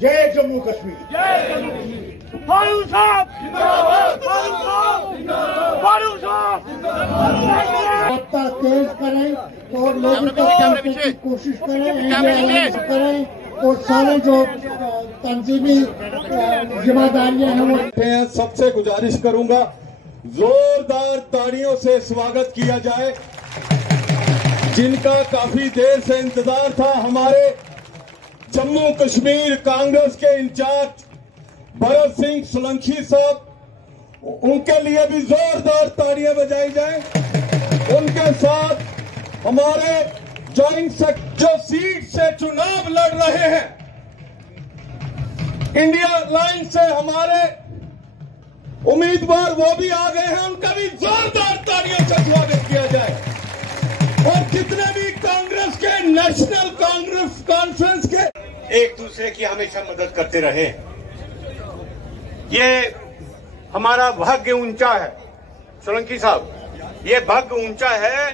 जय जम्मू कश्मीर, जय जम्मू कश्मीर। फारूक साहब जिंदाबाद, फारूक साहब जिंदाबाद, फारूक साहब जिंदाबाद। रफ्तार तेज करें और लोगों तक पहुंचने की कोशिश करें और सारे जो तंजीमी जिम्मेदारियां हैं वो सबसे गुजारिश करूंगा जोरदार तालियों से स्वागत किया जाए। जिनका काफी देर से इंतजार था, हमारे जम्मू कश्मीर कांग्रेस के इंचार्ज भरत सिंह सोलंकी साहब, उनके लिए भी जोरदार तालियां बजाई जाए। उनके साथ हमारे जॉइंट सेक्रेटरी जो सीट से चुनाव लड़ रहे हैं, इंडिया लाइन से हमारे उम्मीदवार वो भी आ गए हैं, उनका भी जोरदार तालियों से स्वागत किया जाए। और जितने भी कांग्रेस के नेशनल कांग्रेस कॉन्फ्रेंस के एक दूसरे की हमेशा मदद करते रहे, ये हमारा भाग्य ऊंचा है। सोलंकी साहब, ये भाग्य ऊंचा है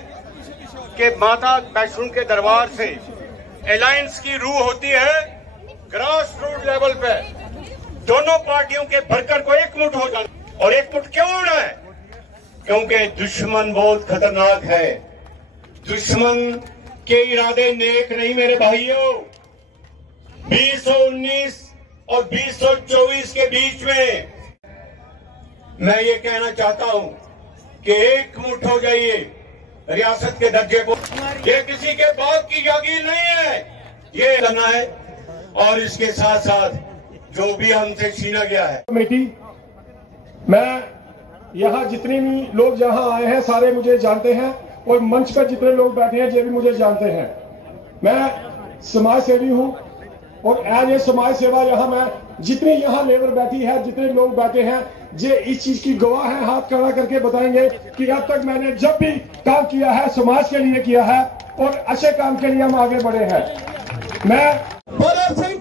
कि माता वैष्णो के दरबार से अलायंस की रूह होती है ग्रास रूट लेवल पे, दोनों पार्टियों के भरकर को एकमुठ हो जाना। और एकमुठ क्यों होना है? क्योंकि दुश्मन बहुत खतरनाक है। दुश्मन के इरादे नेक नहीं मेरे भाइयों। 2019 और 2024 के बीच में मैं ये कहना चाहता हूं कि एकमुठ हो जाइए रियासत के दर्जे को। ये किसी के बाप की जागीर नहीं है, ये करना है। और इसके साथ साथ जो भी हमसे छीना गया है कमेटी, मैं यहाँ जितने भी लोग यहाँ आए हैं सारे मुझे जानते हैं और मंच पर जितने लोग बैठे हैं ये भी मुझे जानते हैं। मैं समाज सेवी हूँ और एज ए समाज सेवा यहाँ मैं जितनी यहाँ लेबर बैठी है, जितने लोग बैठे हैं, ये इस चीज की गवाह है, हाथ खड़ा करके बताएंगे कि अब तक मैंने जब भी काम किया है समाज के लिए किया है और अच्छे काम के लिए हम आगे बढ़े हैं। मैं भरत सिंह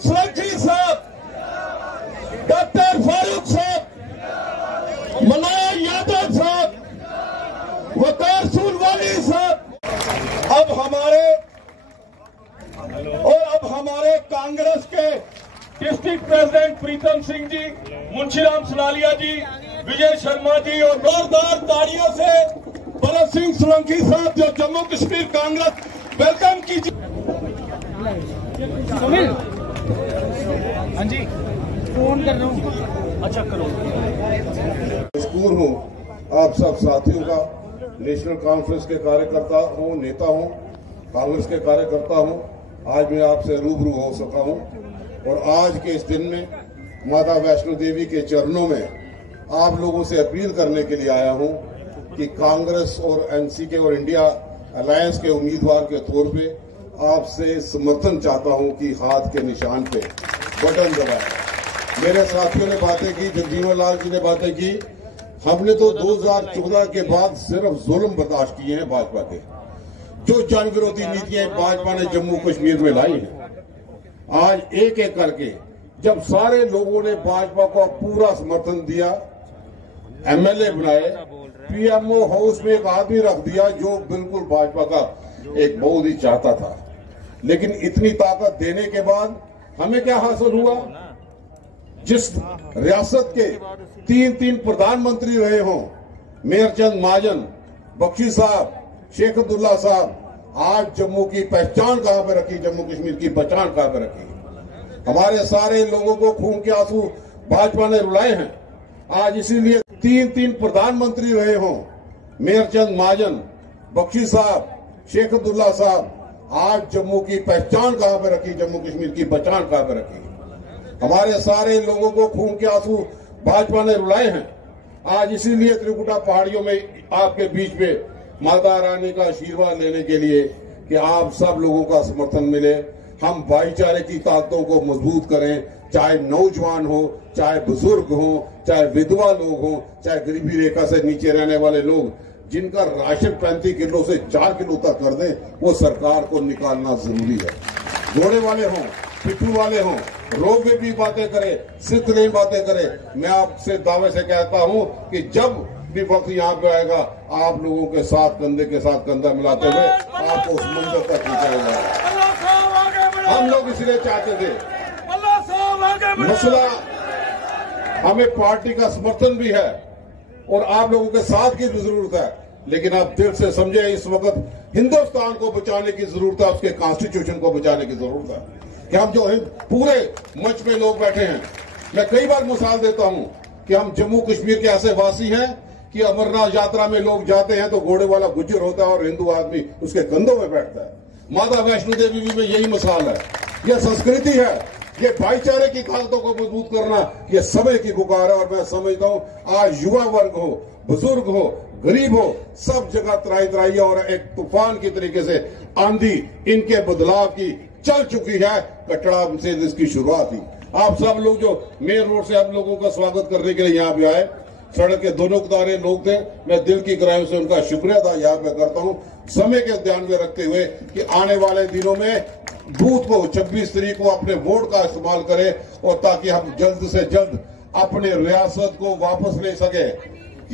कांग्रेस के डिस्ट्रिक्ट प्रेसिडेंट प्रीतम सिंह जी, मुंशीराम सलालिया जी, विजय शर्मा जी और जोरदार तालियों से भरत सिंह सोलंकी साहब जो जम्मू कश्मीर कांग्रेस वेलकम कीजिए। हाँ जी, फोन कर रहा हूँ। अच्छा करो। मशकूर हूँ आप सब साथियों का, नेशनल कॉन्फ्रेंस के कार्यकर्ता हूँ, नेता हूँ, कांग्रेस के कार्यकर्ता हूँ। आज मैं आपसे रूबरू हो सका हूँ और आज के इस दिन में माता वैष्णो देवी के चरणों में आप लोगों से अपील करने के लिए आया हूँ कि कांग्रेस और एनसीके और इंडिया अलायंस के उम्मीदवार के तौर पे आपसे समर्थन चाहता हूँ कि हाथ के निशान पे बटन दबाएं। मेरे साथियों ने बातें की, जगजीवन लाल जी ने बातें की। हमने तो 2014 के बाद सिर्फ जुल्म बर्दाश्त किए हैं भाजपा के। जो जन विरोधी नीतियां भाजपा ने जम्मू कश्मीर में लाई हैं, आज एक एक करके जब सारे लोगों ने भाजपा को पूरा समर्थन दिया, एमएलए बनाए, पीएमओ हाउस में एक आदमी रख दिया जो बिल्कुल भाजपा का एक बहुत ही चाहता था, लेकिन इतनी ताकत देने के बाद हमें क्या हासिल हुआ? जिस रियासत के 3 प्रधानमंत्री रहे हों, मेयरचंद महाजन, बख्शी साहब, शेख अब्दुल्ला साहब, आज जम्मू की पहचान कहां पर रखी, जम्मू कश्मीर की पहचान कहां पर रखी? हमारे सारे लोगों को खून के आंसू भाजपा ने रुलाए हैं। आज इसीलिए 3 प्रधानमंत्री रहे हों, मेयरचंद महाजन, बख्शी साहब, शेख अब्दुल्ला साहब, आज जम्मू की पहचान कहां पर रखी, जम्मू कश्मीर की पहचान कहां पर रखी? हमारे सारे लोगों को खून के आंसू भाजपा ने रुलाए हैं। आज इसीलिए त्रिकुटा पहाड़ियों में आपके बीच में माता रानी का आशीर्वाद लेने के लिए कि आप सब लोगों का समर्थन मिले, हम भाईचारे की ताकतों को मजबूत करें, चाहे नौजवान हो, चाहे बुजुर्ग हो, चाहे विधवा लोग हो, चाहे गरीबी रेखा से नीचे रहने वाले लोग, जिनका राशन 35 किलो से 4 किलो तक कर दें, वो सरकार को निकालना जरूरी है। घोड़े वाले हों, पिट्ठू वाले हों, रोग में भी बातें करें, सिद्ध नहीं बातें करें। मैं आपसे दावे से कहता हूं कि जब भी वक्त यहाँ पे आएगा, आप लोगों के साथ कंधे के साथ कंधा मिलाते हुए आपको उस मंजिल तक पहुंचाएगा। हम लोग इसलिए चाहते थे, मसला हमें पार्टी का समर्थन भी है और आप लोगों के साथ की भी जरूरत है, लेकिन आप दिल से समझे इस वक्त हिंदुस्तान को बचाने की जरूरत है, उसके कॉन्स्टिट्यूशन को बचाने की जरूरत है। कि हम जो पूरे मंच में लोग बैठे हैं, मैं कई बार मिसाल देता हूं कि हम जम्मू कश्मीर के ऐसे वासी हैं कि अमरनाथ यात्रा में लोग जाते हैं तो घोड़े वाला गुज्जर होता है और हिंदू आदमी उसके कंधों में बैठता है। माता वैष्णो देवी में यही मिसाल है। यह संस्कृति है, ये भाईचारे की ताकतों को मजबूत करना, ये समय की पुकार है। और मैं समझता हूं आज युवा वर्ग हो, बुजुर्ग हो, गरीब हो, सब जगह त्राही त्राही और एक तूफान की तरीके से आंधी इनके बदलाव की चल चुकी है। कटड़ा से इसकी शुरुआत हुई। आप सब लोग जो मेन रोड से आप लोगों का स्वागत करने के लिए यहाँ पे आए, सड़क के दोनों किनारे लोग थे, मैं दिल की गहराइयों से उनका शुक्रिया अदा यहाँ पे करता हूँ। समय के ध्यान में रखते हुए कि आने वाले दिनों में बूथ को 26 तारीख को अपने वोट का इस्तेमाल करें और ताकि हम जल्द से जल्द अपने रियासत को वापस ले सके।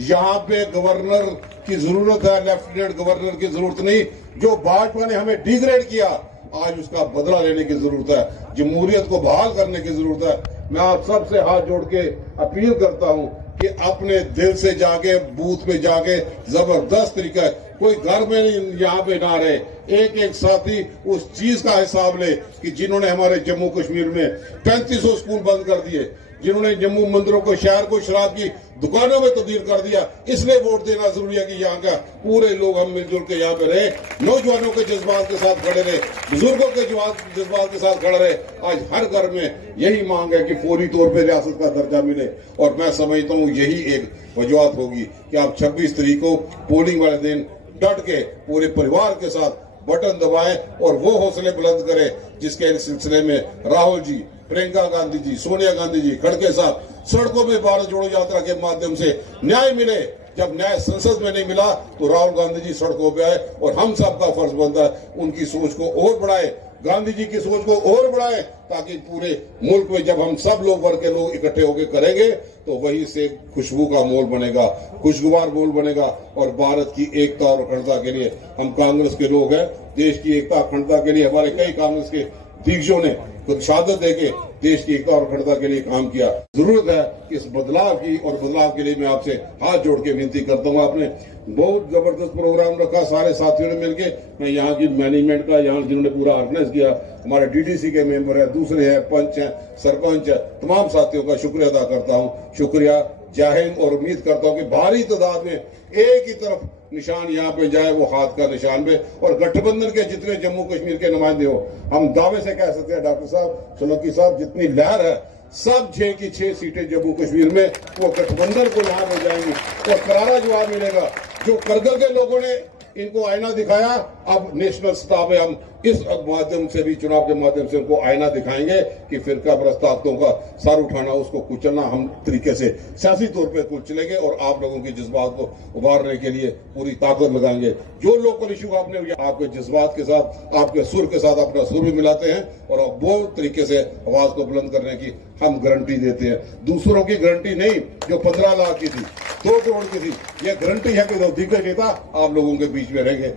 यहाँ पे गवर्नर की जरूरत है, लेफ्टिनेंट गवर्नर की जरूरत नहीं। जो भाजपा ने हमें डिग्रेड किया, आज उसका बदला लेने की जरूरत है, जमहूरियत को बहाल करने की जरूरत है। मैं आप सबसे हाथ जोड़ के अपील करता हूं कि अपने दिल से जाके बूथ पे जाके जबरदस्त तरीका, कोई घर में यहाँ पे ना रहे, एक एक साथी उस चीज का हिसाब ले कि जिन्होंने हमारे जम्मू कश्मीर में 3500 स्कूल बंद कर दिए, जिन्होंने जम्मू मंदिरों को, शहर को शराब की दुकानों में तब्दील कर दिया, इसलिए वोट देना जरूरी है कि यहाँ का पूरे लोग हम मिलजुल के यहाँ पे रहे, नौजवानों के जज्बात के साथ खड़े रहे, बुजुर्गों के जज्बात के साथ खड़े रहे। आज हर घर में यही मांग है कि फौरी तौर पे रियासत का दर्जा मिले और मैं समझता हूँ यही एक वजूहत होगी कि आप 26 तारीख को पोलिंग वाले दिन डट के पूरे परिवार के साथ बटन दबाएं और वो हौसले बुलंद करें जिसके सिलसिले में राहुल जी, प्रियंका गांधी जी, सोनिया गांधी जी, खड़गे साहब सड़कों में भारत जोड़ो यात्रा के माध्यम से न्याय मिले। जब न्याय संसद में नहीं मिला तो राहुल गांधी जी सड़कों पे आए और हम सबका फर्ज बनता है उनकी सोच को और बढ़ाए, गांधी जी की सोच को और बढ़ाए, ताकि पूरे मुल्क में जब हम सब लोग वर्ग के लोग इकट्ठे होकर करेंगे तो वही से खुशबू का मोल बनेगा, खुशगवार मोल बनेगा। और भारत की एकता और अखंडता के लिए हम कांग्रेस के लोग हैं, देश की एकता अखंडता के लिए हमारे कई कांग्रेस के दिग्गजों ने खुद शहादत देके देश की एकता और अखंडता के लिए काम किया। जरूरत है कि इस बदलाव की, और बदलाव के लिए मैं आपसे हाथ जोड़ के विनती करता हूँ। आपने बहुत जबरदस्त प्रोग्राम रखा, सारे साथियों ने मिलके। मैं यहाँ की मैनेजमेंट का, यहाँ जिन्होंने पूरा ऑर्गेनाइज किया, हमारे डीडीसी के मेंबर है, दूसरे हैं, पंच हैं, सरपंच है, तमाम साथियों का शुक्रिया अदा करता हूँ। शुक्रिया, जय हिंद। और उम्मीद करता हूँ कि भारी तादाद में एक ही तरफ निशान यहाँ पे जाए, वो हाथ का निशान पे, और गठबंधन के जितने जम्मू कश्मीर के नुमाइंदे हो, हम दावे से कह सकते हैं डॉक्टर साहब, सोलंकी साहब, जितनी लहर है, सब 6 की 6 सीटें जम्मू कश्मीर में वो गठबंधन को यहाँ हो जाएंगी, और करारा जवाब मिलेगा। जो करगिल के लोगों ने इनको आईना दिखाया, अब नेशनल सतह पे हम इस माध्यम से भी, चुनाव के माध्यम से उनको आईना दिखाएंगे कि फिरका परस्त ताकतों का सर उठाना, उसको कुचलना हम तरीके से सियासी तौर पे कुचलेंगे, और आप लोगों की जज्बात को उभारने के लिए पूरी ताकत लगाएंगे। जो लोकल इशू आपने आपके जज्बात के साथ, आपके सुर के साथ अपना सुर भी मिलाते हैं, और वो तरीके से आवाज को बुलंद करने की हम गारंटी देते हैं। दूसरों की गारंटी नहीं जो 15 लाख की थी, 2 करोड़ की थी, यह गारंटी है कि दिग्गज नेता आप लोगों के बीच में रहेंगे।